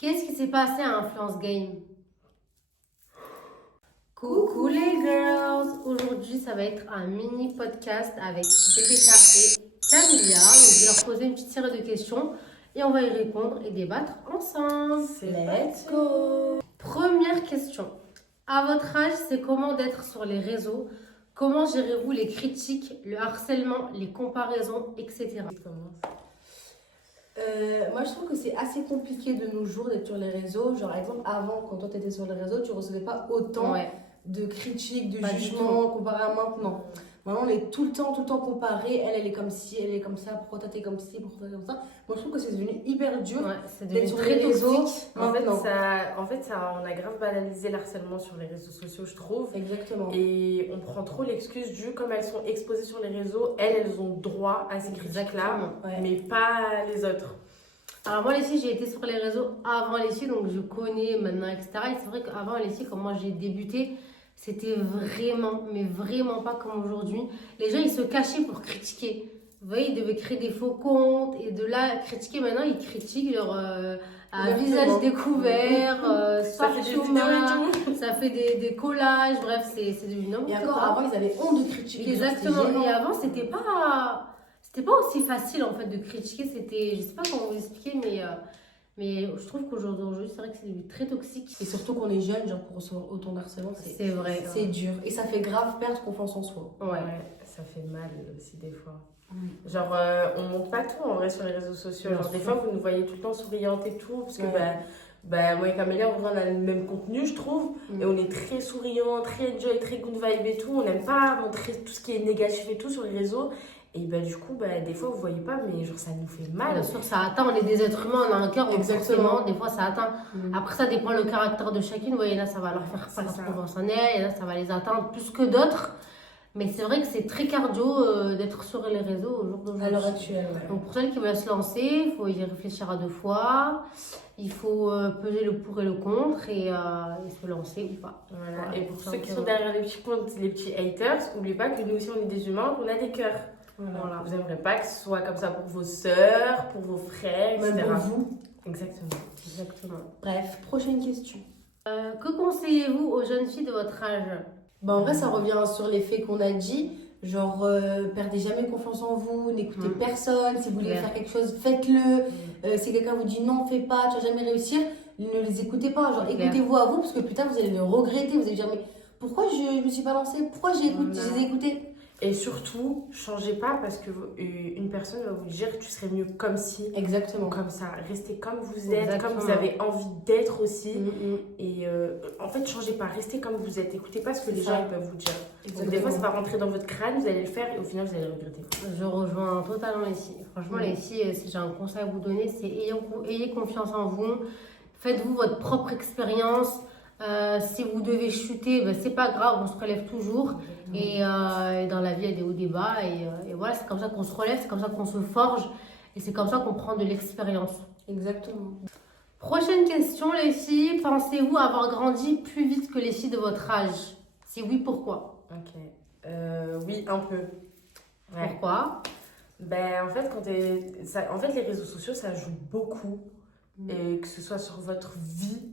Qu'est-ce qui s'est passé à Influence Game? Coucou les girls! Aujourd'hui, ça va être un mini podcast avec Rebecca et Camilla. Donc, je vais leur poser une petite série de questions et on va y répondre et débattre ensemble. Let's go! Première question. À votre âge, c'est comment d'être sur les réseaux? Comment gérez-vous les critiques, le harcèlement, les comparaisons, etc. Moi, je trouve que c'est assez compliqué de nos jours d'être sur les réseaux. Genre, par exemple, avant, quand toi t'étais sur les réseaux, tu recevais pas autant de critiques, de Pas du jugements comparé à maintenant. Maintenant, on est tout le temps comparé. Elle est comme ci, elle est comme ça. Pourquoi toi t'es comme ci, pourquoi toi t'es comme ça? Moi, je trouve que c'est devenu hyper dur C'est d'être devenu sur très les réseaux. toxique. En fait, Maintenant. on a grave banalisé le harcèlement sur les réseaux sociaux, je trouve. Exactement. Et on prend trop l'excuse du comme elles sont exposées sur les réseaux, elles ont droit à ces critiques-là, Ouais. mais pas les autres. Alors moi les filles, j'ai été sur les réseaux avant les filles, donc je connais maintenant, etc. Et c'est vrai qu'avant les filles, quand moi j'ai débuté, c'était vraiment, mais vraiment pas comme aujourd'hui. Les gens, ils se cachaient pour critiquer. Vous voyez, ils devaient créer des faux comptes et de là, critiquer. Maintenant, ils critiquent leur un visage découvert, Ça fait des soft vidéos humain, et tout. ça fait des collages, bref, c'est devenu n'importe Et encore, quoi. avant, ils avaient honte de critiquer. Exactement. C'était gênant. Et avant, c'était pas aussi facile en fait de critiquer. C'était, je sais pas comment vous expliquer, mais je trouve qu'aujourd'hui, c'est vrai que c'est devenu très toxique. Et surtout qu'on est jeune, genre pour recevoir autant d'harcèlement, C'est vrai. c'est dur. Et ça fait grave perdre confiance en soi. Ouais. Ça fait mal aussi des fois. Mm. Genre, on montre pas tout en vrai sur les réseaux sociaux. Genre, des fois, vous nous voyez tout le temps souriante et tout, parce que moi et Camélia, on a le même contenu, je trouve. Et on est très souriant, très enjoy, très good vibe et tout. On n'aime pas montrer tout ce qui est négatif et tout sur les réseaux. Et du coup, des fois, vous voyez pas, mais genre, ça nous fait mal. Bien sûr, ça atteint. On est des êtres humains, on a un cœur, donc Exactement. forcément, des fois, ça atteint. Après, ça dépend le caractère de chacune. Vous voyez, là, ça va leur faire C'est pas ça. confiance en elle, et là, ça va les atteindre plus que d'autres. Mais c'est vrai que c'est très cardio d'être sur les réseaux au jour d'aujourd'hui. À l'heure actuelle, Donc pour celles qui veulent se lancer, il faut y réfléchir à deux fois. Il faut peser le pour et le contre et se lancer ou pas. Voilà. Voilà. Et pour ceux qui Donc, sont derrière les petits comptes, les petits haters, n'oubliez pas que nous aussi, on est des humains, on a des cœurs. Voilà. Vous n'aimerez pas que ce soit comme ça pour vos sœurs, pour vos frères, etc. Même pour vous. Exactement. Bref, prochaine question. Que conseillez-vous aux jeunes filles de votre âge? En vrai, ça revient sur les faits qu'on a dit. Genre, perdez jamais confiance en vous, n'écoutez personne. Si vous voulez faire quelque chose, faites-le. Si quelqu'un vous dit non, fais pas, tu vas jamais réussir, ne les écoutez pas. Genre, écoutez-vous à vous, parce que plus tard, vous allez le regretter. Vous allez dire, mais pourquoi je me suis pas lancée? Pourquoi je les ai écoutés? Et surtout, changez pas parce que une personne va vous dire que tu serais mieux comme ci, Exactement. comme ça. Restez comme vous êtes, Exactement. comme vous avez envie d'être aussi. Et en fait, changez pas, restez comme vous êtes. Écoutez pas ce que les gens ils peuvent vous dire. Donc, des fois, ça va rentrer dans votre crâne, vous allez le faire et au final, vous allez le regretter. Je rejoins totalement les filles. Franchement, les filles, si j'ai un conseil à vous donner, c'est ayez confiance en vous. Faites-vous votre propre expérience. Si vous devez chuter, c'est pas grave, on se relève toujours. Et dans la vie, il y a des hauts, des bas. Et voilà, c'est comme ça qu'on se relève, c'est comme ça qu'on se forge. Et c'est comme ça qu'on prend de l'expérience. Exactement. Prochaine question, les filles. Pensez-vous avoir grandi plus vite que les filles de votre âge? Si oui, pourquoi? Ok. Oui, un peu. Ouais. Pourquoi? En fait, en fait, les réseaux sociaux, ça joue beaucoup. Et que ce soit sur votre vie,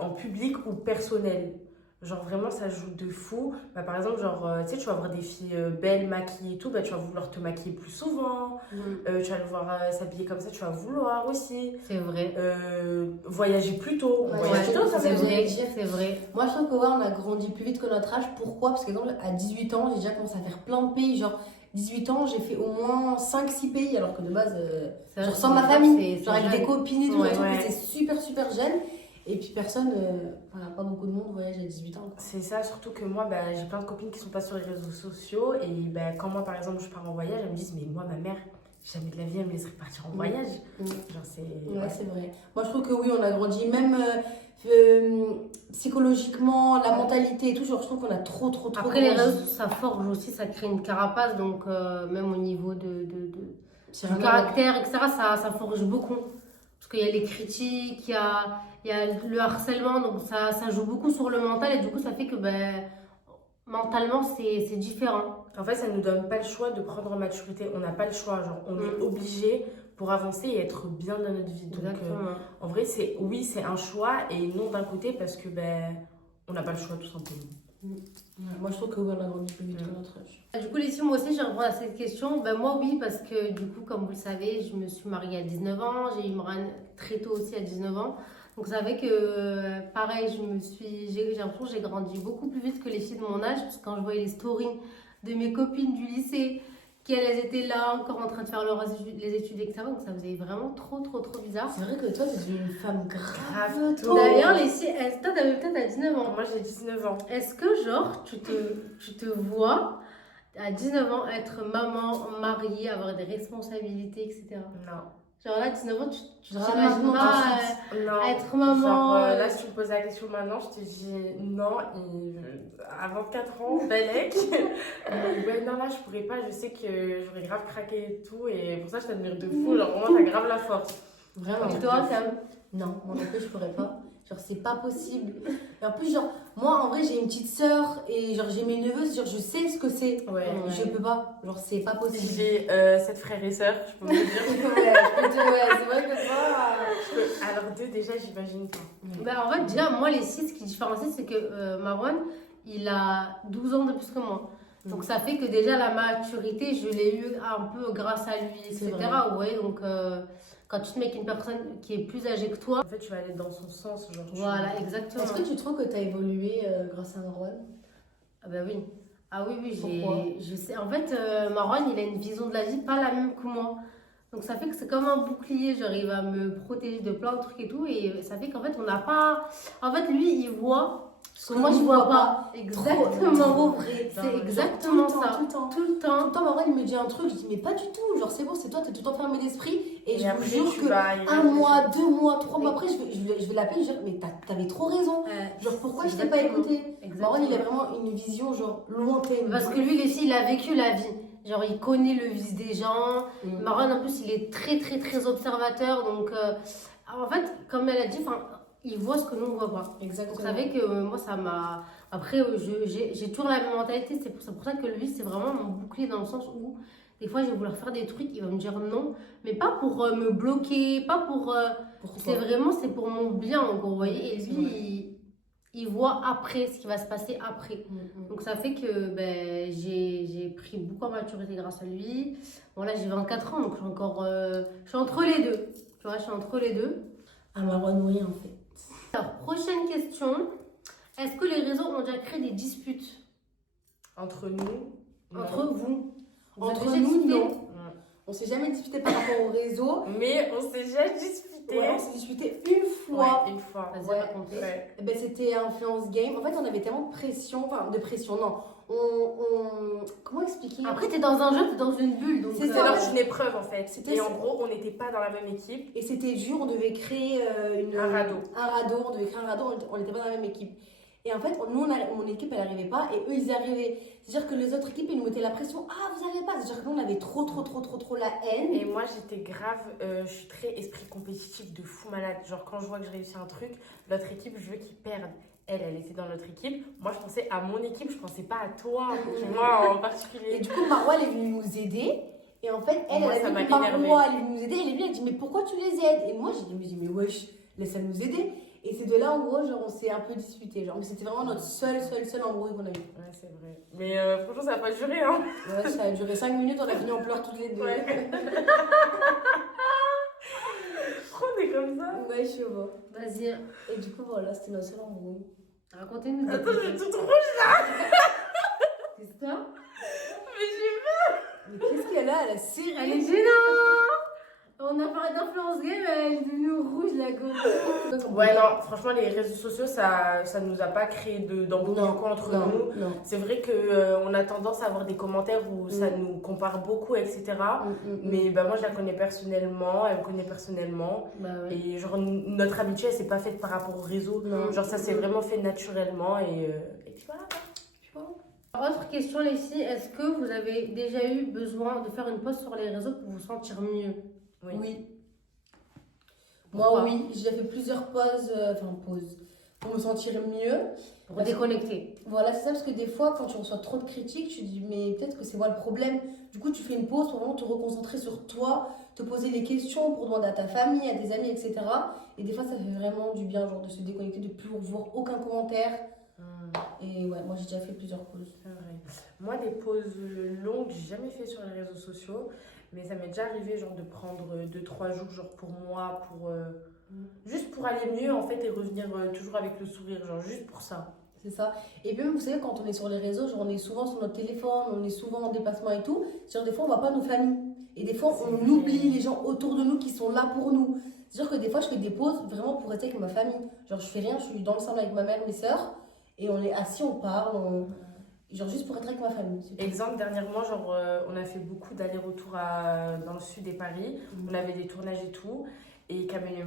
en public ou personnel. Genre vraiment ça joue de fou. Par exemple, genre tu sais, tu vas voir des filles belles, maquillées et tout, tu vas vouloir te maquiller plus souvent. Tu vas le voir s'habiller comme ça, tu vas vouloir aussi. C'est vrai. Voyager plus tôt. Ouais, Voyager tôt, ça C'est veut vrai, dire. c'est vrai. Moi, je trouve que on a grandi plus vite que notre âge. Pourquoi? Parce qu'exemple, à 18 ans, j'ai déjà commencé à faire plein de pays. Genre, 18 ans, j'ai fait au moins 5-6 pays, alors que de base, C'est je vrai, ressens ma c'est- famille. c'est Genre, avec jeune. des copines et tout. Ouais, je trouve ouais. que c'est super, super jeune. Et puis, personne, pas beaucoup de monde voyage à 18 ans. Quoi. C'est ça, surtout que moi, j'ai plein de copines qui sont pas sur les réseaux sociaux. Et quand moi, par exemple, je pars en voyage, elles me disent, mais moi, ma mère, jamais de la vie, elle me laisserait partir en voyage. Genre, c'est. Ouais, c'est vrai. Moi, je trouve que oui, on a grandi, même psychologiquement, la mentalité et tout. Genre, je trouve qu'on a trop Après, les grandi. réseaux, ça forge aussi, ça crée une carapace. Donc, même au niveau C'est du vraiment- caractère, etc., ça forge beaucoup. Parce qu'il y a les critiques, il y a le harcèlement. Donc, ça joue beaucoup sur le mental. Et du coup, ça fait que mentalement, c'est différent. En fait, ça nous donne pas le choix de prendre en maturité. On n'a pas le choix. Genre, on est obligé pour avancer et être bien dans notre vie. Donc, Exactement. en vrai, oui, c'est un choix et non d'un côté parce que on n'a pas le choix tout simplement. Moi, je trouve que oui, on a grandi plus vite que notre âge. Du coup, les filles, moi aussi, je réponds à cette question. Ben, moi, oui, parce que du coup, comme vous le savez, je me suis mariée à 19 ans. J'ai eu Imran très tôt aussi à 19 ans. Donc, ça fait que, pareil, j'ai l'impression que j'ai grandi beaucoup plus vite que les filles de mon âge. Parce que quand je voyais les stories de mes copines du lycée, qu'elles étaient là encore en train de faire les études, etc. Donc, ça faisait vraiment trop bizarre. C'est vrai que toi, t'es une femme grave Grave tôt. D'ailleurs, les filles, toi, t'avais peut-être à 19 ans. Moi, j'ai 19 ans. Est-ce que, genre, tu te vois à 19 ans être maman, mariée, avoir des responsabilités, etc. Non. Genre là, 19 ans, tu Genre, t'imagines maintenant, pas Non. être maman. Genre, là, si tu me poses la question maintenant, je te dis non. À 24 ans, Balek. Ouais, non, là, je pourrais pas. Je sais que j'aurais grave craqué et tout. Et pour ça, je t'admire de fou. Genre, vraiment, t'as grave la force. Vraiment. Et toi, Sam? Non, moi non plus, je pourrais pas. Genre, c'est pas possible. Et en plus, genre, moi, en vrai, j'ai une petite sœur et genre, j'ai mes neveux, genre, je sais ce que c'est. Ouais. Je peux pas. Genre, c'est pas possible. J'ai 7 frères et sœurs, je peux vous le dire. Ouais, c'est vrai que ça. Alors, 2, déjà, j'imagine pas. Ben, en fait, déjà, moi, les 6, ce qui différencie, c'est que Marwan, il a 12 ans de plus que moi. Donc, ça fait que déjà, la maturité, je l'ai eu un peu grâce à lui, C'est etc. vrai. Ouais, donc, quand tu te mets avec une personne qui est plus âgée que toi, En fait, tu vas aller dans son sens. Genre, voilà, exactement. Est-ce que tu trouves que t'as évolué grâce à Marwan? Ah bah oui. Ah oui, oui, Pourquoi? je sais. En fait, Marwan, il a une vision de la vie pas la même que moi. Donc ça fait que c'est comme un bouclier, genre il va me protéger de plein de trucs et tout. Et ça fait qu'en fait, on n'a pas... En fait, lui, il voit ce que moi, je vois pas. Trop Exactement. vrai. C'est exactement Tout le temps, ça. tout le temps. Tout le Tout le temps. temps, Marwan, il me dit un truc, je dis, mais pas du tout. Genre, c'est bon, c'est toi, t'es tout enfermé d'esprit. Et je vous après, jure tu que vas y un réfléchir. mois, 2 mois, 3 mois après, je vais l'appeler, je vais dire, mais t'avais trop raison. Genre, pourquoi je t'ai pas Exactement. écouté? Marwan, il a vraiment une vision, genre, lointaine. Parce que lui, les filles, il a vécu la vie. Genre, il connaît le vice des gens. Mm. Marwan, en plus, il est très observateur. Donc, en fait, comme elle a dit, il voit ce que nous, on voit pas. Donc, Exactement. ça fait que moi, ça m'a... Après, j'ai toujours la même mentalité. C'est pour ça que lui, c'est vraiment mon bouclier dans le sens où, des fois, je vais vouloir faire des trucs, il va me dire non. Mais pas pour me bloquer, pas pour... Pourquoi? c'est pour mon bien, en gros, vous voyez. Et C'est lui, vrai. il voit après, ce qui va se passer après. Mm. Donc ça fait que j'ai pris beaucoup en maturité grâce à lui. Bon là j'ai 24 ans donc je suis encore je suis entre les deux. Tu vois, je suis entre les deux. Ah, Marwan, oui, en fait. Alors prochaine question. Est-ce que les réseaux ont déjà créé des disputes Entre nous, non. entre vous? Vous avez Entre déjà nous, discuté? non. On s'est jamais disputé par rapport au réseau. Mais on s'est déjà disputé. Ouais, on s'est disputé une fois. Ouais, une fois. Vas-y, Ouais. racontez. Ouais. Eh ben, c'était Influence Game. En fait, on avait tellement de pression, enfin de pression, non. Comment expliquer? Après t'es dans un jeu, t'es dans une bulle donc C'est C'était ça, dans une épreuve en fait. C'était Et ça. en gros, on n'était pas dans la même équipe. Et c'était dur, on devait créer Un radeau. on devait créer un radeau, on n'était pas dans la même équipe. Et en fait, nous, mon équipe, elle n'arrivait pas et eux, ils y arrivaient. C'est-à-dire que les autres équipes, ils nous mettaient la pression. Ah, vous n'arrivez pas. C'est-à-dire que nous, on avait trop la haine. Et moi, j'étais grave. Je suis très esprit compétitif de fou malade. Genre, quand je vois que je réussis un truc, l'autre équipe, je veux qu'ils perdent. Elle était dans notre équipe. Moi, je pensais à mon équipe, je pensais pas à toi, moi en Et particulier. du coup, Marwa, elle est venue nous aider. Et en fait, Moi, elle ça a m'a vu que par énervée. moi, elle est venue nous aider. Elle est venue, elle dit, mais pourquoi tu les aides? Et moi, j'ai dit, mais wesh, laisse-elle nous aider. Et c'est de là, en gros, genre, on s'est un peu disputé. Genre, mais c'était vraiment notre seul embrouille qu'on a eu. Ouais, c'est vrai. Mais franchement, ça n'a pas duré, hein. Ouais, ça a duré 5 minutes, on a fini en pleurs toutes les deux. Ouais. Pourquoi on est comme ça? Ouais, je vois. vas-y, Et du coup, voilà, c'était notre seul embrouille. racontez-nous. Attends, j'ai tout rouge. C'est ça? Mais j'ai Mais qu'est-ce qu'elle a? Elle a serré. Elle est gênante. On a parlé d'influence game, elle est devenue rouge la go. Ouais, non, franchement, les réseaux sociaux, ça nous a pas créé d'embrouille Non, ou quoi entre non, nous. non. C'est vrai qu'on on a tendance à avoir des commentaires où ça nous compare beaucoup, etc. Mais bah, moi, je la connais personnellement, elle me connaît personnellement. Bah ouais. Et genre, notre amitié, elle s'est pas faite par rapport au réseau. Non. Genre, ça s'est vraiment fait naturellement. Et puis voilà. Autre question les filles, est-ce que vous avez déjà eu besoin de faire une pause sur les réseaux pour vous sentir mieux? Oui. Pourquoi? Moi, oui. J'ai fait plusieurs pauses. pour me sentir mieux. Pour déconnecter. Voilà, c'est ça, parce que des fois, quand tu reçois trop de critiques, tu te dis, mais peut-être que c'est moi le problème. Du coup, tu fais une pause pour vraiment te reconcentrer sur toi, te poser les questions pour demander à ta famille, à tes amis, etc. Et des fois, ça fait vraiment du bien, genre, de se déconnecter, de plus voir aucun commentaire. Et ouais, moi, j'ai déjà fait plusieurs pauses. C'est vrai. Moi, des pauses longues, j'ai jamais fait sur les réseaux sociaux, mais ça m'est déjà arrivé genre de prendre 2-3 jours genre pour moi, pour juste pour aller mieux en fait et revenir toujours avec le sourire, genre juste pour ça. C'est ça. Et puis même, vous savez, quand on est sur les réseaux, genre, on est souvent sur notre téléphone, on est souvent en déplacement et tout. Genre, des fois, on voit pas nos familles. Et des fois, C'est on vrai. oublie les gens autour de nous qui sont là pour nous. C'est sûr que des fois, je fais des pauses vraiment pour rester avec ma famille. Genre, je fais rien, je suis dans le salon avec ma mère, mes sœurs. Et on est assis, on parle, genre juste pour être avec ma famille. C'est tout. Exemple, dernièrement, genre, on a fait beaucoup d'allers-retours dans le sud de Paris. On avait des tournages et tout. Et Camélia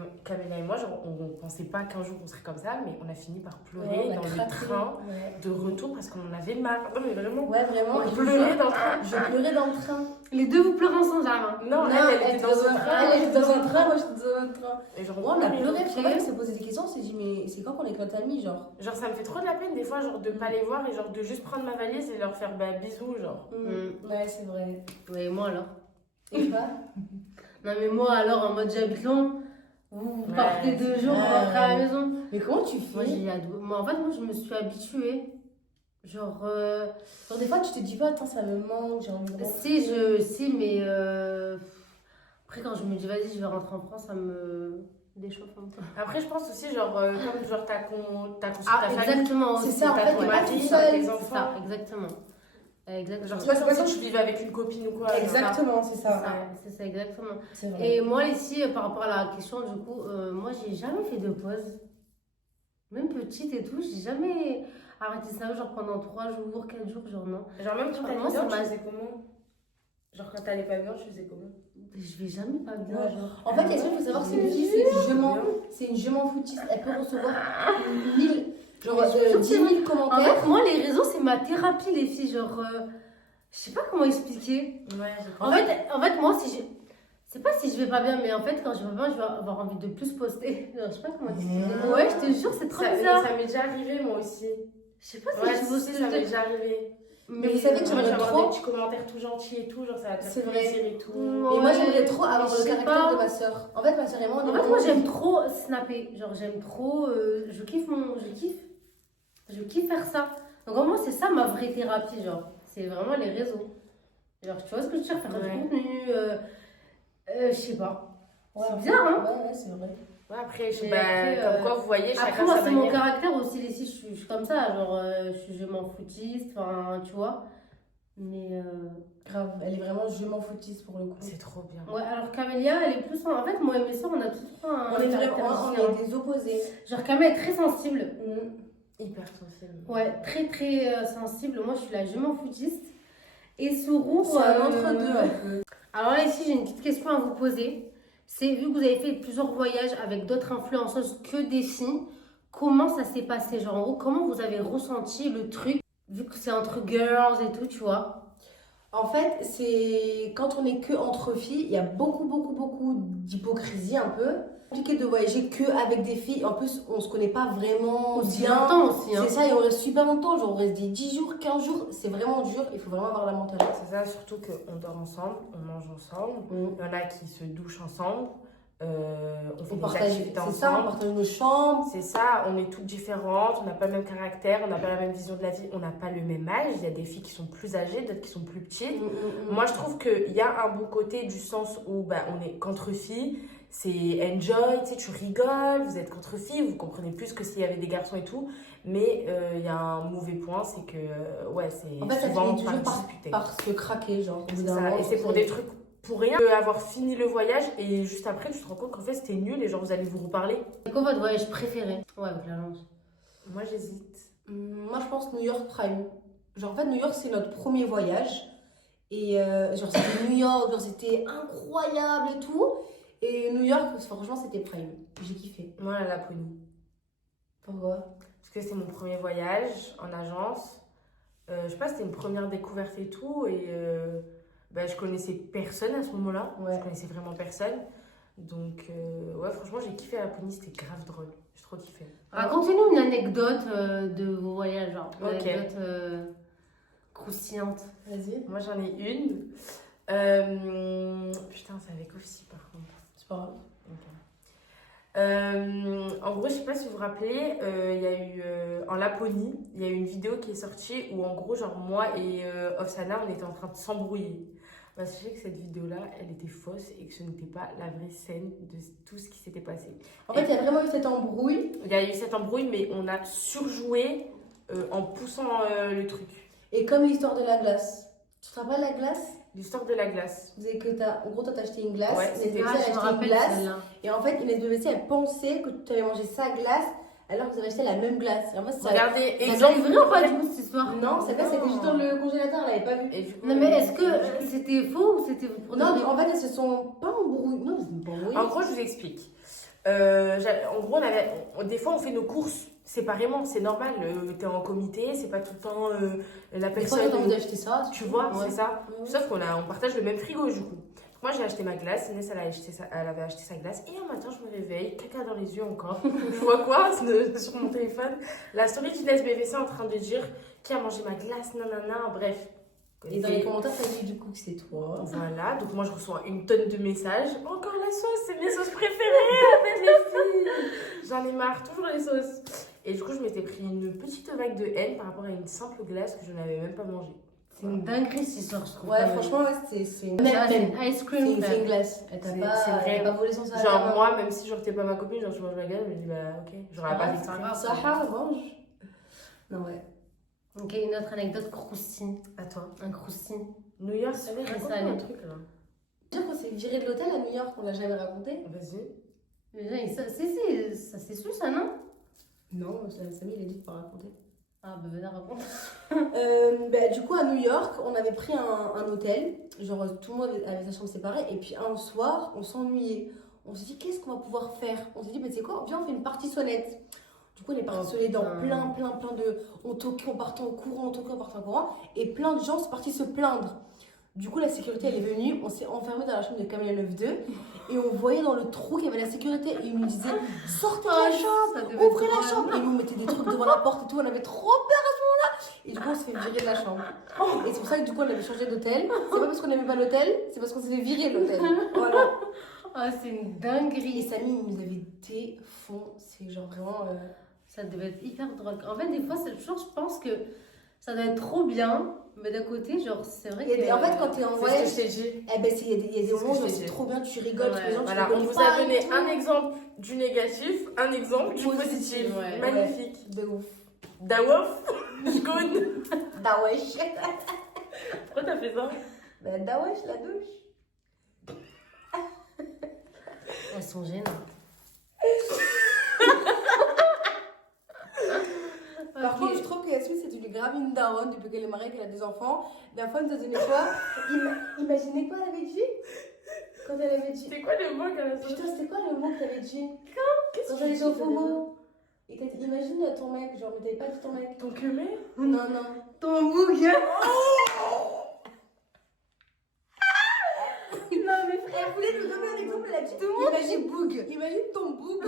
et moi, genre, on pensait pas qu'un jour on serait comme ça, mais on a fini par pleurer Ouais, on a dans craqué. le train Ouais. de retour parce qu'on en avait marre. Non, mais vraiment, Ouais, vraiment. on je pleurait jure, dans le train. Je pleurais dans le train. Les deux, vous pleurez ensemble, Zara. Non, elle était dans un train. Elle était dans un train, moi j'étais dans un train. Et genre, Moi, on a pleurait. pleuré, parce qu'en fait, on s'est posé des questions, on s'est dit, mais c'est quand qu'on est avec notre amie, genre. Genre, ça me fait trop de la peine des fois, genre, de pas les voir et genre de juste prendre ma valise et leur faire bah, bisous, genre. Ouais, c'est vrai. Et moi alors? Et toi? Non, mais moi alors, en mode j'habite loin, vous Ouais, partez 2 jours, vous ouais. rentrez à la maison. Mais comment tu Moi, fais? moi, en fait, moi, je me suis habituée. Genre, Genre, des fois, tu te dis pas, attends, ça me manque, j'ai envie de rentrer. si, mais après, quand je me dis, vas-y, je vais rentrer en France, ça me déchauffe un peu. Après, je pense aussi, genre, comme genre, t'as construit Ah, ta famille. exactement. C'est aussi, ça, en t'as fait, ton t'es pas mari, tout t'as seul. tes C'est enfants. ça, Exactement. Exactement. Genre, c'est pas comme si tu vivais avec une copine ou quoi. Exactement, c'est C'est ça. ça, c'est ça, exactement. C'est vrai. Et moi, ici, par rapport à la question, du coup, moi, j'ai jamais fait de pause. Même petite et tout, j'ai jamais arrêté ça, genre pendant 3 jours, 4 jours, genre non. Genre, même quand Moi, t'allais ça bien, tu m'a- faisais comment? Genre, quand t'allais pas bien, tu faisais comment? Je vais jamais pas bien, Ouais. genre. En fait, il faut savoir que c'est une fille, c'est une je m'en foutiste. Elle peut recevoir 1000, genre, 10 000 En commentaires. fait, moi, les réseaux, c'est ma thérapie, les filles. Genre, je sais pas comment expliquer. Ouais, j'ai En fait, moi, si je. C'est pas si je vais pas bien, mais en fait, quand je vais pas bien, je vais avoir envie de plus poster. Genre, je sais pas comment expliquer. Mmh. Ouais, je te jure, c'est trop ça, bizarre. ça m'est déjà arrivé, moi aussi. Je sais pas si Ouais, je si, vous si, ça m'est déjà arrivé. Mais vous savez que moi, j'aimerais tu vas avoir trop- des petits commentaires tout gentils et tout, genre, ça va te C'est faire vrai. plaisir et tout. Ouais. Et moi, j'aimerais trop mais avoir je le sais caractère pas. de ma soeur. En fait, ma soeur et moi, on est En fait, vraiment- moi, j'aime trop snapper. Genre, j'aime trop. Je kiffe Je kiffe faire ça. Donc, moi, c'est ça ma vraie thérapie. Genre, c'est vraiment les réseaux. Genre, tu vois ce que je veux dire? Faire du Ouais. contenu. Je sais pas. Ouais, C'est bizarre, hein? Ouais, c'est vrai. Ouais, après, Mais bah, après, comme quoi, vous voyez, Après, chacun moi, sa c'est mon manière. caractère aussi, les filles. Je suis comme ça. Genre, je m'en foutiste. Enfin, tu vois. Mais. Grave, elle est vraiment je m'en foutiste pour le coup. C'est trop bien. Ouais, alors Camélia, elle est plus. En fait, moi et mes soeurs, on a tous un. On est caractère vraiment, différent. on est des opposés. Genre, Camélia est très sensible. Hyper sensible. Ouais, très très sensible. Moi, je suis la je m'en foutiste. Et Sourou. C'est un entre-deux un peu. Alors là, ici, j'ai une petite question à vous poser. C'est vu que vous avez fait plusieurs voyages avec d'autres influenceuses que des filles, comment ça s'est passé? Genre, en gros, comment vous avez ressenti le truc, vu que c'est entre girls et tout, tu vois? En fait, c'est quand on est que entre filles, il y a beaucoup d'hypocrisie un peu. C'est compliqué de voyager que avec des filles. En plus, on se connaît pas vraiment Aussi bien. longtemps aussi, hein. C'est ça, et on reste super longtemps. Genre, on reste des 10 jours, 15 jours. C'est vraiment dur. Il faut vraiment avoir la mentalité. C'est ça, surtout qu'on dort ensemble, on mange ensemble. Il y en a qui se douchent ensemble. On fait On des partage, activités c'est ça, on ensemble. partage nos chambres. C'est ça, on est toutes différentes, on n'a pas le même caractère, on n'a pas la même vision de la vie, on n'a pas le même âge. Il y a des filles qui sont plus âgées, d'autres qui sont plus petites. Moi, je trouve qu'il y a un bon côté du sens où bah, on est qu'entre filles, c'est enjoy, tu sais, tu rigoles, vous êtes qu'entre filles, vous comprenez plus que s'il y avait des garçons et tout. Mais il y a un mauvais point, c'est que ouais, c'est En fait, ça souvent finit toujours discuter. par se craquer, genre. au bout C'est d'un ça, moment, et c'est pour des trucs pour rien, avoir fini le voyage et juste après, tu te rends compte qu'en fait, c'était nul et genre, vous allez vous reparler. C'est quoi votre voyage préféré? Ouais, avec la langue. Moi, j'hésite. Moi, je pense New York Prime. Genre, en fait, New York, c'est notre premier voyage. Et genre, c'était New York, genre, c'était incroyable et tout. Et New York, franchement, c'était Prime. J'ai kiffé. Moi, la Laponie. Pourquoi? Parce que c'est mon premier voyage en agence. Je sais pas, c'était une première découverte et tout. Et bah, je connaissais personne à ce moment-là. Ouais. Je connaissais vraiment personne. Donc, ouais, franchement, j'ai kiffé la Laponie. C'était grave drôle. Je trop kiffé. Racontez-nous une anecdote de vos voyages, genre. Une Ok. anecdote croustillante. Vas-y. Moi, j'en ai une. Putain, c'est avec aussi, par contre. C'est pas grave. En gros, je sais pas si vous vous rappelez, il y a eu en Laponie, il y a eu une vidéo qui est sortie où en gros, genre moi et Ofsana, on était en train de s'embrouiller. Bah, sachez que cette vidéo-là, elle était fausse et que ce n'était pas la vraie scène de tout ce qui s'était passé. En fait, il y a vraiment eu cette embrouille. Il y a eu cette embrouille, mais on a surjoué en poussant le truc. Et comme l'histoire de la glace. Tu te rappelles la glace? L'histoire de la glace. Vous savez que en gros, toi, t'as acheté une glace. Ouais, Inès c'était- Bébé Ah, a je me acheté une rappelle glace. celle-là. Et en fait, Inès Bébé, elle pensait que tu avais mangé sa glace alors que vous avez acheté la même glace. Et en fait, ça... Regardez, C'est exemple. vrai ou pas du coup cette histoire? Non, cette glace, c'était juste dans le congélateur, elle l'avait pas vu. Et du coup, Non, mais est-ce que c'était faux ou c'était pour de Non, vrai? en fait, elles se sont pas embrouillées. Non, elles se sont pas embrouillées. En gros, je vous explique. En gros, des fois, on fait nos courses séparément, c'est normal. T'es en comité, c'est pas tout le temps la Des fois, personne. t'as envie d'acheter ça. Tu vois, Ouais. c'est ça. Ouais. Sauf on partage le même frigo, du coup. Moi, j'ai acheté ma glace, Inès, elle avait acheté sa glace. Et un matin, je me réveille, caca dans les yeux encore. Je vois quoi sur mon téléphone? La story d'Inès BVC en train de dire qui a mangé ma glace, nanana, bref. Et dans les commentaires, t'as dit du coup que c'est toi. Voilà, donc moi je reçois une tonne de messages. Encore la sauce, c'est mes sauces préférées, en fait, les filles. J'en ai marre, toujours les sauces. Et du coup, je m'étais pris une petite vague de haine par rapport à une simple glace que je n'avais même pas mangée. C'est une dinguerie cette histoire, je trouve. Ouais, quand même. franchement, ouais, c'est une Ça, c'est même. une ice C'est cream. une frère. glace. Elle t'a C'est- pas, c'est vrai. elle t'a pas volé son salaire. Genre, moi, même si genre t'es pas ma copine, genre tu manges ma glace, je me dis bah ok, j'aurais pas fait c'est pas ça. grave. Sahara, mange. Non, ouais. Ok, une autre anecdote croustille. À toi. Un croustille. New York, ça veut Ouais, raconte ça un allait. truc là. Dire qu'on s'est viré de l'hôtel à New York, on l'a jamais raconté. Vas-y. Ça c'est sûr ça, non? Non, Samy, il a dit de pas raconter. Ah, bah vas-y, raconte. Du coup, à New York, on avait pris un hôtel. Genre, tout le monde avait sa chambre séparée. Et puis, un soir, on s'ennuyait. On s'est dit, qu'est-ce qu'on va pouvoir faire? On s'est dit, tu sais quoi? Viens, on fait une partie sonnette. Du coup, on est parti Oh, sonner dans putain. plein de. On toquait, on partait en courant, on toquait, on partait en courant. Et plein de gens sont partis se plaindre. Du coup, la sécurité, elle est venue. On s'est enfermé dans la chambre de Camilla 9-2. Et on voyait dans le trou qu'il y avait la sécurité. Et ils nous disaient, sortez de la chambre! Ça devait Ouvrez être la drôle. chambre! Et ils nous mettaient des trucs devant la porte et tout. On avait trop peur à ce moment-là. Et du coup, on s'est fait virer de la chambre. Et c'est pour ça que du coup, on avait changé d'hôtel. C'est pas parce qu'on n'aimait pas l'hôtel, c'est parce qu'on s'est fait virer de l'hôtel. Voilà. Ah, c'est une Et dinguerie. Samy, il nous avait défoncé. Genre vraiment. Ça devait être hyper drôle. En fait, des fois, je pense que ça doit être trop bien. Mais d'un côté, genre, c'est vrai que. En fait, quand t'es en C'est ce voyage, que je t'ai dit. eh ben, il y a des C'est ce moments que où je c'est t'ai trop bien, tu rigoles, Ouais, tu les gens, Voilà, tu on rigoles vous pas a et donné tout. un exemple du négatif, un exemple du positif. Ouais. Magnifique. De ouf. Dawof, Shkoun. Dawesh. Pourquoi t'as fait ça? Ben, Dawesh, la douche. Elles sont gênantes. Par contre, je trouve que Yasmine, c'est une grave une daronne depuis qu'elle est mariée, qu'elle a des enfants. La fois, elle nous a donné quoi? Imaginez quoi elle avait dit? Quand elle avait dit. C'était quoi le mot qu'elle a sorti? Putain, c'était quoi le mot que t'avais dit? Qu'est-ce Quand que j'allais tu au dis, Fogo. Et t'as dit, imagine ton mec, genre, mais t'avais pas dit ton mec. Ton cumé? Non, non. Ton bouc. Non, mais frère, elle voulait nous donner un exemple, elle a dit, imagine boug. Imagine ton boug.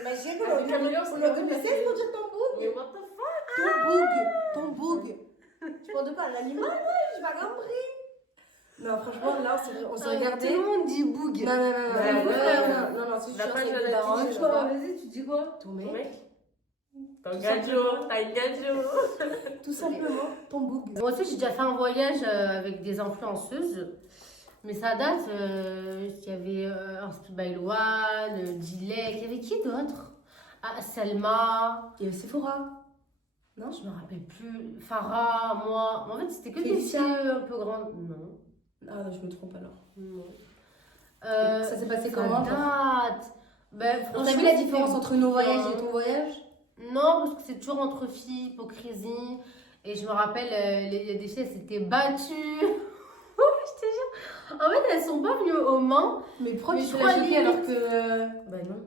Imagine qu'on Avec Camilla, on leur donne 16 pour dire ton Mais boug. what the fuck? Ton boug. Tu parles de quoi? Un animal? Ouais, je vais compris. Non, franchement, là, on s'est regardé. Tout le monde dit boug. Non, non, non, Ouais, non, ouais. non, c'est La sûr, page c'est de des la darons, petite, je je sais pas. Vas-y, tu dis quoi? Ton Ton mec, mec? Ton gadjo, t'as une gadjo. tout simplement, ton boug. Moi aussi, j'ai déjà fait un voyage avec des influenceuses. Mais ça date, il y avait Inspire by Loane, Dilek, il y avait qui d'autre? Ah, Selma, Il y avait Sephora. non, je me rappelle plus, Farah, moi. En fait, c'était que des Félicia. filles un peu grandes. Non, Ah, non, je me trompe alors. non. Ça s'est passé comment, Ça date. Ben, On franchement, a vu la c'était différence entre nos voyages bien. et ton voyage? Non, parce que c'est toujours entre filles, hypocrisie. Et je me rappelle, il y a des filles, elles s'étaient battues. Je te jure. En fait, elles sont pas venues au Mans. Mais pourquoi Mais tu je te crois l'as choqué limite. alors que Bah non.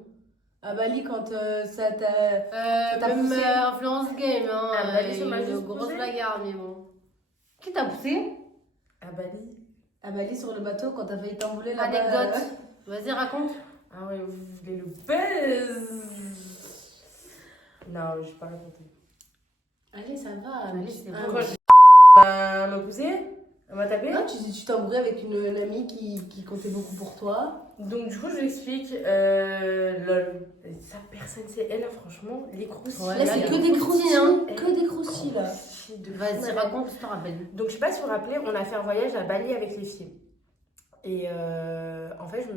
à Bali, quand ça t'a. t'a Même poussé influence game, hein. Ah, bah, ça m'a une juste grosse poussé. bagarre, mais bon. Qui t'a poussé? À Bali. à Bali sur le bateau quand t'as failli t'envoler là-bas. Anecdote. Vas-y, raconte. Ah ouais, vous voulez le buzz? Non, je vais pas raconter. Allez, ça va. Allez, c'est bon. Pourquoi elle m'a poussé? Elle m'a tapé? Non, tu t'es embrouillé avec une amie qui comptait beaucoup pour toi. Donc, du coup, je lui explique. Lol. Ça, personne sait. Elle, là, franchement, les croustilles. Ouais, Là, là, c'est il y a que des des croustilles, croustilles. hein. Que des croustilles, là. Croustilles de Vas-y, fou. raconte, je te rappelle. Donc, je sais pas si vous vous rappelez, on a fait un voyage à Bali avec les filles. Et en fait,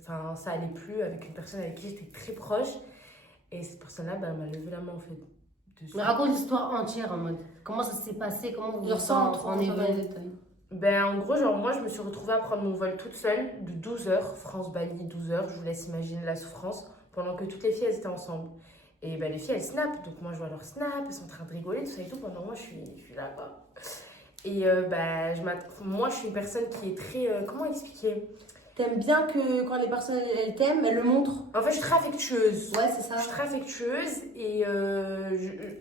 enfin, ça allait plus avec une personne avec qui j'étais très proche. Et cette personne-là, bah, elle m'a levé la main, en fait. Dessus. Mais raconte l'histoire entière en mode comment ça s'est passé, comment vous Genre ça en en est dans les venu. détails. Ben, en gros, genre, moi, je me suis retrouvée à prendre mon vol toute seule de 12 heures, France-Bali, 12 heures. Je vous laisse imaginer la souffrance, pendant que toutes les filles, elles étaient ensemble. Et ben, les filles, elles snap. Donc, moi, je vois leur snap, elles sont en train de rigoler, tout ça et tout. Pendant moi, je suis là, quoi. Et ben, moi, je suis une personne qui est très. Comment expliquer? T'aimes bien que quand les personnes elles t'aiment, elles le montrent. En fait, je suis très affectueuse. Ouais, c'est ça. Je suis très affectueuse et.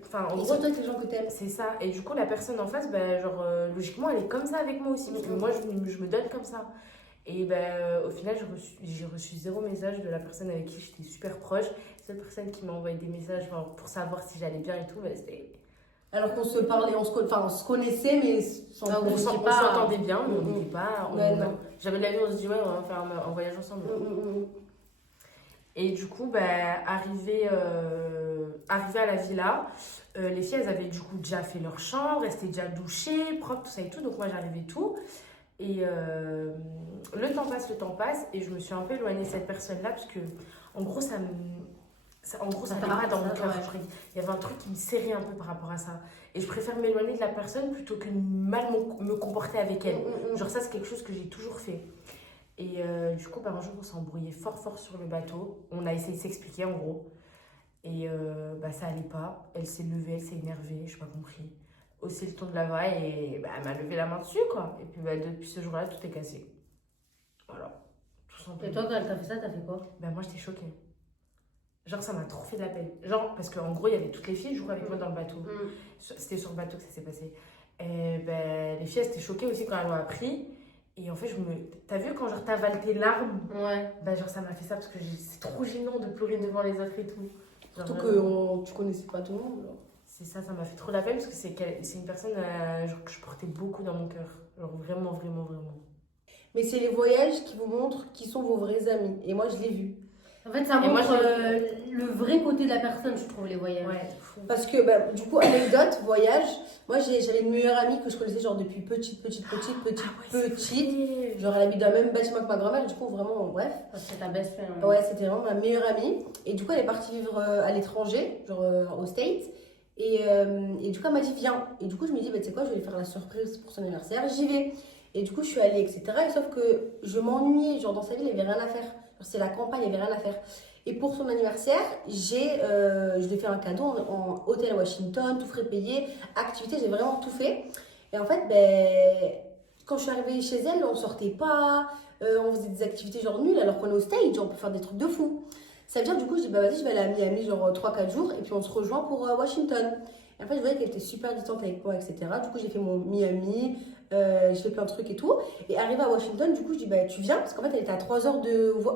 Enfin, en Et gros. surtout avec les gens que t'aimes. C'est ça. Et du coup, la personne en face, ben, genre, logiquement, elle est comme ça avec moi aussi. Parce que moi, je me donne comme ça. Et ben, au final, j'ai reçu 0 message de la personne avec qui j'étais super proche. Cette personne qui m'a envoyé des messages enfin, pour savoir si j'allais bien et tout, ben, c'était. Alors qu'on se parlait, on se connaissait, mais sans Ah, On on s'en- s'est on pas- s'entendait bien, mais on n'était pas. Ouais, non. Jamais de la vie, on se dit, ouais, on va faire un voyage ensemble. Et du coup, ben, arrivé à la villa, les filles, elles avaient du coup déjà fait leur chambre, elles étaient déjà douchées, propres, tout ça et tout. Donc moi, j'arrivais tout. Et le temps passe, et je me suis un peu éloignée de cette personne-là, parce que, en gros, ça n'allait pas dans mon cœur. Ouais. Il y avait un truc qui me serrait un peu par rapport à ça. Et je préfère m'éloigner de la personne plutôt que mal me comporter avec elle. Genre ça, c'est quelque chose que j'ai toujours fait. Et du coup, un jour, on s'est embrouillé fort sur le bateau. On a essayé de s'expliquer, en gros. Et ça allait pas. Elle s'est levée, elle s'est énervée, je n'ai pas compris. Aussi le ton de la voix et elle m'a levé la main dessus, quoi. Et puis depuis ce jour-là, tout est cassé. Voilà. Tout simplement. Et toi, quand elle t'a fait ça, t'as fait quoi? Moi, j'étais choquée. Genre, ça m'a trop fait de la peine. Genre, parce qu'en gros, il y avait toutes les filles qui jouaient avec moi dans le bateau. C'était sur le bateau que ça s'est passé. Et les filles, elles étaient choquées aussi quand elles l'ont appris. Et en fait, t'as vu quand genre t'avales tes larmes? Ouais. Genre, ça m'a fait ça parce que c'est trop gênant de pleurer devant les autres et tout. Genre, Surtout vraiment. que tu connaissais pas tout le monde. Genre. C'est ça m'a fait trop la peine parce que c'est une personne genre, que je portais beaucoup dans mon cœur. Genre, vraiment. Mais c'est les voyages qui vous montrent qui sont vos vrais amis. Et moi, je l'ai vu. En fait, ça Et moi, montre le vrai côté de la personne, je trouve, les voyages. Ouais, fou. Parce que, du coup, anecdote, voyage, moi j'avais une meilleure amie que je connaissais genre depuis petite. Genre, elle habite dans le même bâtiment que ma grand-mère, du coup, vraiment, bref. C'est ta best friend. Ouais, c'était vraiment ma meilleure amie. Et du coup, elle est partie vivre à l'étranger, genre aux States. Et du coup, elle m'a dit, viens. Et du coup, je me dis, tu sais quoi, je vais lui faire la surprise pour son anniversaire, j'y vais. Et du coup, je suis allée, etc. Et sauf que je m'ennuyais, genre dans sa ville, il n'y avait rien à faire. Genre, c'est la campagne, il n'y avait rien à faire. Et pour son anniversaire, je lui ai fait un cadeau en hôtel à Washington, tout frais payé, activité, j'ai vraiment tout fait. Et en fait, quand je suis arrivée chez elle, on sortait pas, on faisait des activités genre nulles, alors qu'on est au stage, on peut faire des trucs de fou. Ça veut dire, du coup, je dis, vas-y, je vais aller à Miami, genre 3-4 jours, et puis on se rejoint pour Washington. Et en fait, je voyais qu'elle était super distante avec moi, etc. Du coup, j'ai fait mon Miami, j'ai fait plein de trucs et tout. Et arrivé à Washington, du coup, je dis, tu viens, parce qu'en fait, elle était à 3 heures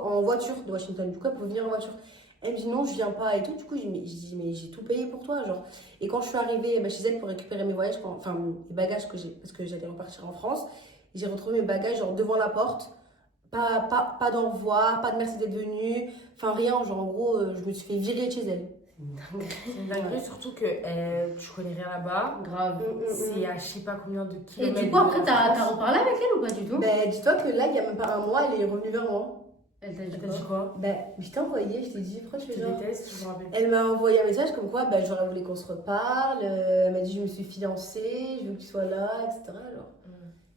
en voiture de Washington. Du coup, elle pouvait venir en voiture. Elle me dit, non, je viens pas et tout. Du coup, je dis, mais j'ai tout payé pour toi, genre. Et quand je suis arrivée chez elle pour récupérer mes voyages, mes bagages que j'ai, parce que j'allais repartir en France, j'ai retrouvé mes bagages, genre, devant la porte. Pas d'envoi, pas de merci d'être venu, enfin rien, genre en gros, je me suis fait virer de chez elle. C'est une dinguerie, surtout que tu connais rien là-bas. Grave. C'est à je sais pas combien de Et kilomètres. du coup, après, de t'as France. reparlé avec elle ou pas du tout? Dis-toi que là, il y a même pas un mois, elle est revenue vers moi. Elle t'a dit T'as dit quoi? quoi? Je t'ai envoyé, je t'ai dit, pourquoi tu Je fais te genre déteste, je me rappelle. Elle m'a envoyé un message comme quoi j'aurais voulu qu'on se reparle, elle m'a dit je me suis fiancée, je veux que tu sois là, etc. Alors.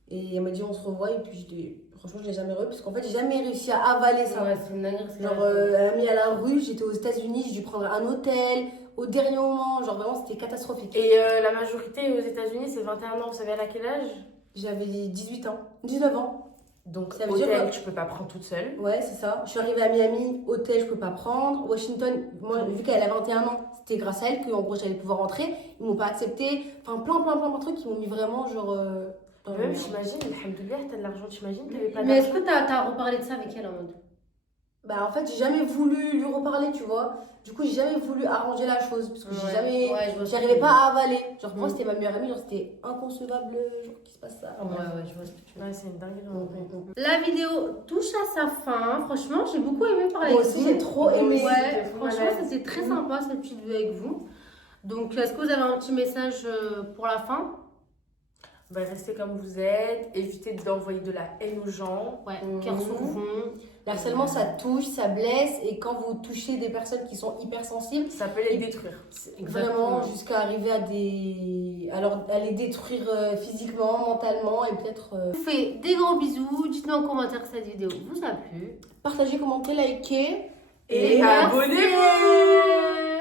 Et elle m'a dit on se revoit et puis franchement je l'ai jamais revu parce qu'en fait j'ai jamais réussi à avaler ça. Ouais, c'est une dinguerie. Genre elle m'a mis à la rue, j'étais aux États-Unis, j'ai dû prendre un hôtel au dernier moment, genre vraiment c'était catastrophique. Et la majorité aux États-Unis, c'est 21 ans. Vous savez à quel âge? J'avais 18 ans, 19 ans. Donc, Ça veut hôtel, dire, tu peux pas prendre toute seule. Ouais, c'est ça. Je suis arrivée à Miami, hôtel, je peux pas prendre. Washington, moi, vu qu'elle a 21 ans, c'était grâce à elle qu'en gros j'allais pouvoir rentrer. Ils m'ont pas accepté. Enfin, plein de trucs qui m'ont mis vraiment, genre. Dans Même, le- j'imagine, alhamdoulilah, t'as de l'argent, t'imagines, t'avais pas Mais est-ce d'argent. que t'as reparlé de ça avec elle en mode? Bah, en fait, j'ai jamais voulu lui reparler, tu vois. Du coup, j'ai jamais voulu arranger la chose. Parce que j'ai jamais. Ouais, je vois ce que J'arrivais tu pas à avaler. Genre, pour moi, Mm. c'était ma meilleure amie. Genre, c'était inconcevable, genre, qu'il se passe ça. veux dire. Ouais, je vois ce que tu veux dire. Ouais, c'est une dinguerie. en vrai. La vidéo touche à sa fin. Franchement, j'ai beaucoup aimé parler Moi avec aussi, vous. j'ai trop aimé. Ouais, C'était fou franchement, malade. c'était très sympa cette petite vue avec vous. Donc, est-ce que vous avez un petit message pour la fin? Bah, restez comme vous êtes, évitez d'envoyer de la haine aux gens. Ouais, Mhm. cœur sur fond. L'harcèlement, ça touche, ça blesse. Et quand vous touchez des personnes qui sont hypersensibles, Ça peut les détruire. vraiment jusqu'à arriver à les détruire physiquement, mentalement et peut-être Je vous fais des gros bisous. Dites-nous en commentaire que cette vidéo vous a plu. partager, commenter, liker. Et merci. abonnez-vous!